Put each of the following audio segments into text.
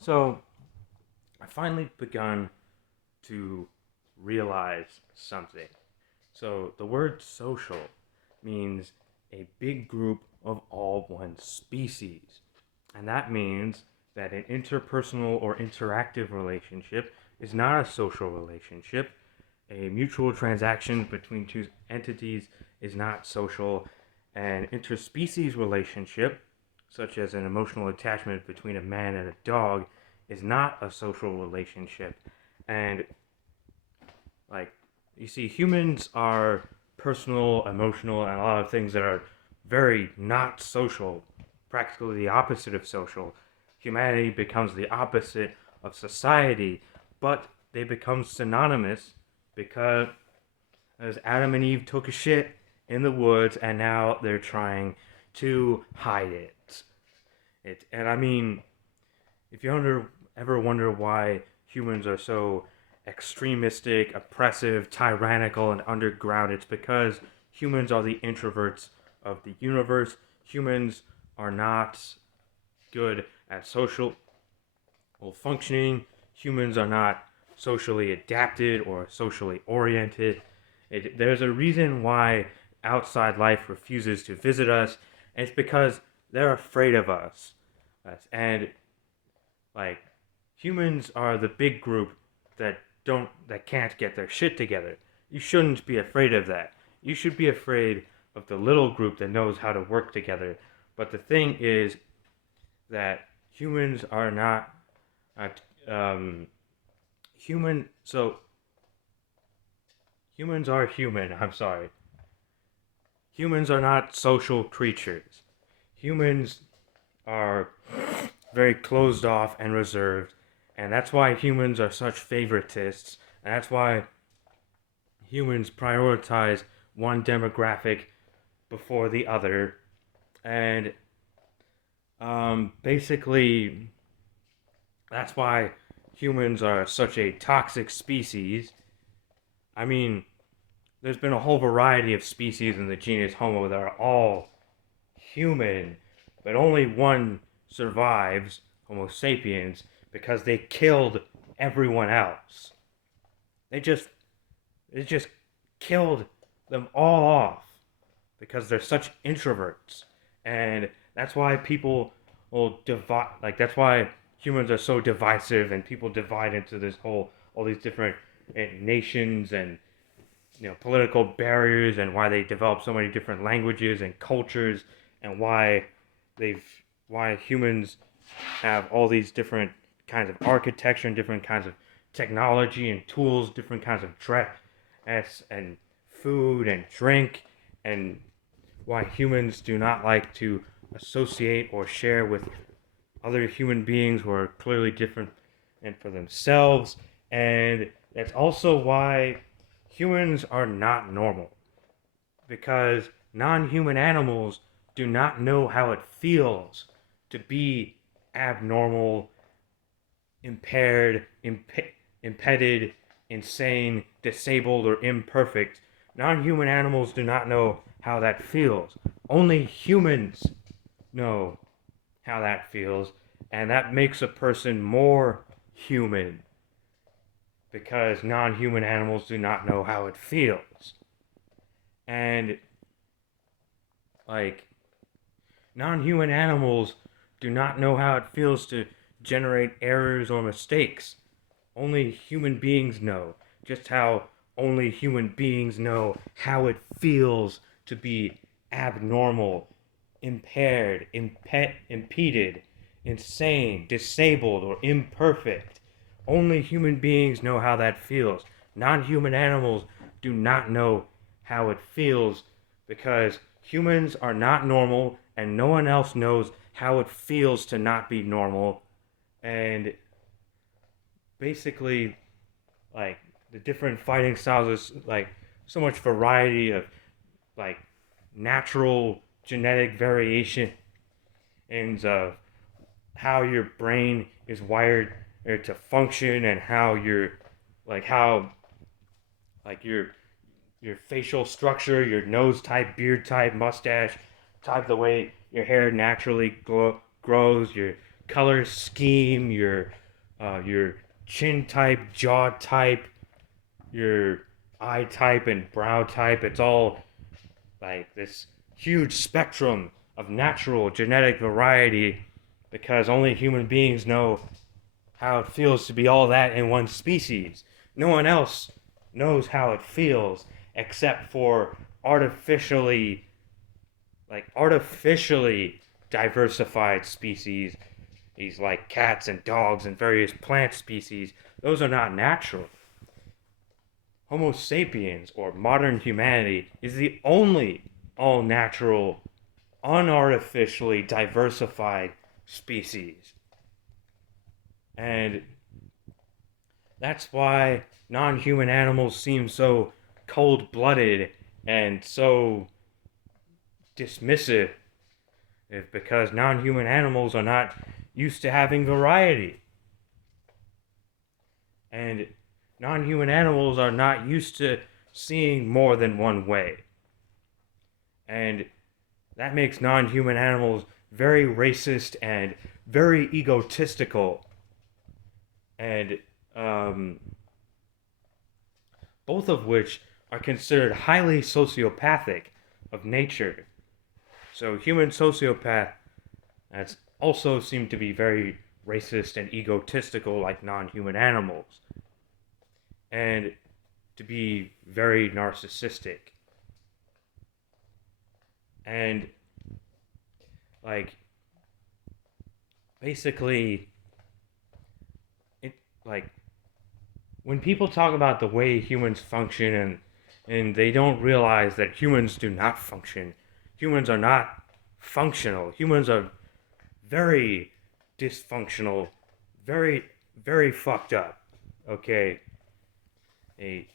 So I finally begun to realize something. So the word social means a big group of all one species. And that means that an interpersonal or interactive relationship is not a social relationship. A mutual transaction between two entities is not social. An interspecies relationship, such as an emotional attachment between a man and a dog, is not a social relationship. And like you see, humans are personal, emotional, and a lot of things that are very not social, practically the opposite of social. Humanity becomes the opposite of society, but they become synonymous because as Adam and Eve took a shit in the woods and now they're trying to hide it. And I mean, if you ever wonder why humans are so extremistic, oppressive, tyrannical, and underground, it's because humans are the introverts of the universe. Humans are not good at social functioning. Humans are not socially adapted or socially oriented. There's a reason why outside life refuses to visit us, and it's because they're afraid of us. And like humans are the big group that can't get their shit together. You shouldn't be afraid of that. You should be afraid of the little group that knows how to work together. But the thing is that humans are not uh, human. So humans are human. I'm sorry. Humans are not social creatures. Humans are very closed off and reserved, and that's why humans are such favoritists, and that's why humans prioritize one demographic before the other, and basically that's why humans are such a toxic species. I mean, there's been a whole variety of species in the genus Homo that are all human, but only one survives, Homo sapiens, because they killed everyone else. They just they just killed them all off because they're such introverts. And that's why people will divide, like that's why humans are so divisive and people divide into this whole all these different nations and political barriers, and why they develop so many different languages and cultures, and they've why humans have all these different kinds of architecture and different kinds of technology and tools, different kinds of dress and food and drink, and why humans do not like to associate or share with other human beings who are clearly different and for themselves. And that's also why humans are not normal, because non-human animals do not know how it feels to be abnormal, impaired, impeded, insane, disabled, or imperfect. Non-human animals do not know how that feels. Only humans know how that feels, and that makes a person more human because non-human animals do not know how it feels. And like non-human animals do not know how it feels to generate errors or mistakes. Only human beings know, just how only human beings know how it feels to be abnormal, impaired, impeded, insane, disabled, or imperfect. Only human beings know how that feels. Non human animals do not know how it feels because humans are not normal and no one else knows how it feels to not be normal. And basically, like, the different fighting styles is like so much variety of like natural genetic variation and of how your brain is wired to function, and how your like how like your facial structure, your nose type, beard type, mustache type, the way your hair naturally grows, your color scheme, your chin type, jaw type, your eye type and brow type. It's all like this huge spectrum of natural genetic variety because only human beings know how it feels to be all that in one species. No one else knows how it feels except for artificially artificially diversified species, these like cats and dogs and various plant species. Those are not natural. Homo sapiens, or modern humanity, is the only all natural, unartificially diversified species. And that's why non human animals seem so cold blooded and so dismissive, because non human animals are not used to having variety. And non human animals are not used to seeing more than one way. And that makes non human animals very racist and very egotistical. And both of which are considered highly sociopathic of nature. So human sociopath that's also seem to be very racist and egotistical like non-human animals, and to be very narcissistic. And like basically it like when people talk about the way humans function, and they don't realize that humans do not function. Humans are not functional. Humans are very dysfunctional, very, very fucked up. Okay? A,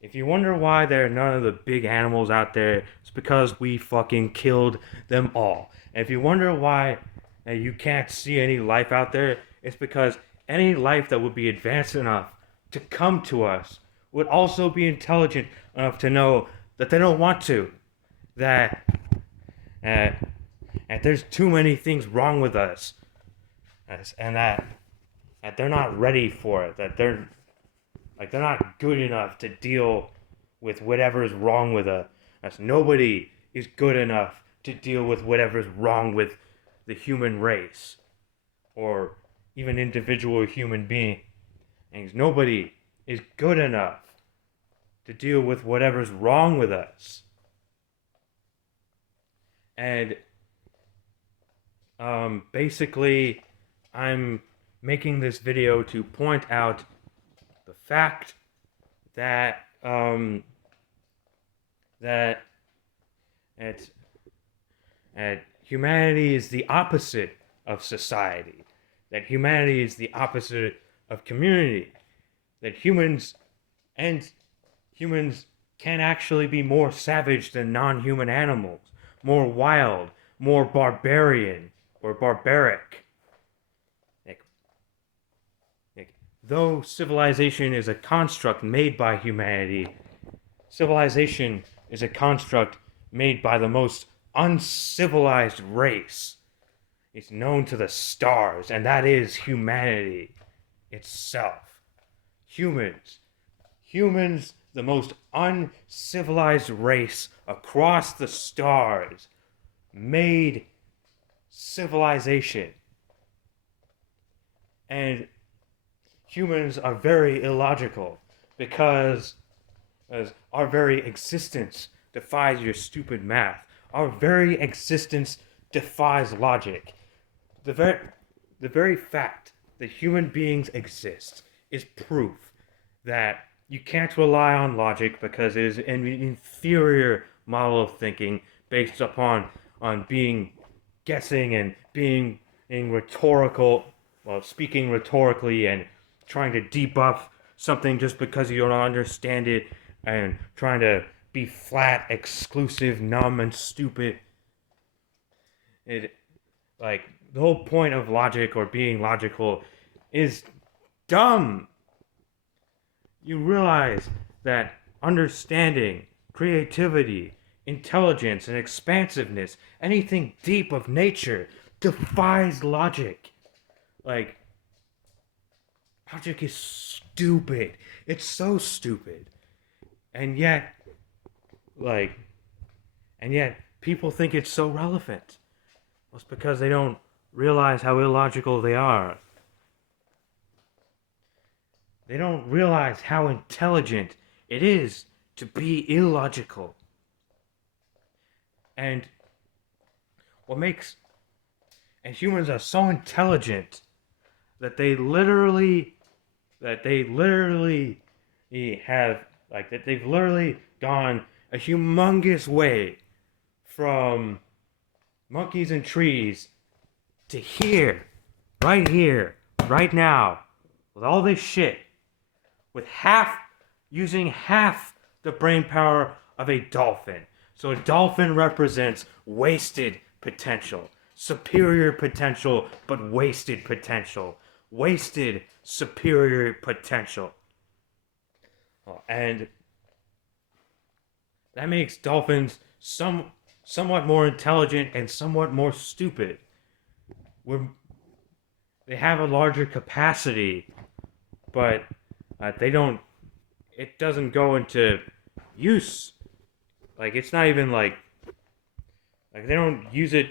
if you wonder why there are none of the big animals out there, it's because we fucking killed them all. And if you wonder why you can't see any life out there, it's because any life that would be advanced enough to come to us would also be intelligent enough to know that they don't want to. That there's too many things wrong with us. And that they're not ready for it. That they're not good enough to deal with whatever's wrong with us. Nobody is good enough to deal with whatever's wrong with the human race, or even individual human beings. Nobody is good enough to deal with whatever's wrong with us. And basically, I'm making this video to point out the fact that humanity is the opposite of society. That humanity is the opposite of community. That humans can actually be more savage than non-human animals, more wild, more barbarian or barbaric. Though civilization is a construct made by humanity, civilization is a construct made by the most uncivilized race. It's known to the stars, and that is humanity itself. Humans, the most uncivilized race across the stars, made civilization. And humans are very illogical because our very existence defies your stupid math. Our very existence defies logic. The very fact that human beings exist is proof that you can't rely on logic because it is an inferior model of thinking based upon being guessing and being rhetorical, speaking rhetorically and trying to debuff something just because you don't understand it, and trying to be flat, exclusive, numb, and stupid. The whole point of logic or being logical is dumb. You realize that understanding, creativity, intelligence, and expansiveness, anything deep of nature, defies logic. Like, logic is stupid. It's so stupid. And yet, like, and yet people think it's so relevant. Well, it's because they don't realize how illogical they are. They don't realize how intelligent it is to be illogical. And what makes and humans are so intelligent that they literally have that they've literally gone a humongous way from monkeys and trees to here, right now, with all this shit, with using half the brain power of a dolphin. So a dolphin represents wasted potential, superior potential, but wasted potential, wasted superior potential. And that makes dolphins somewhat more intelligent and somewhat more stupid. They have a larger capacity, but they don't. It doesn't go into use. Like, it's not even like they don't use it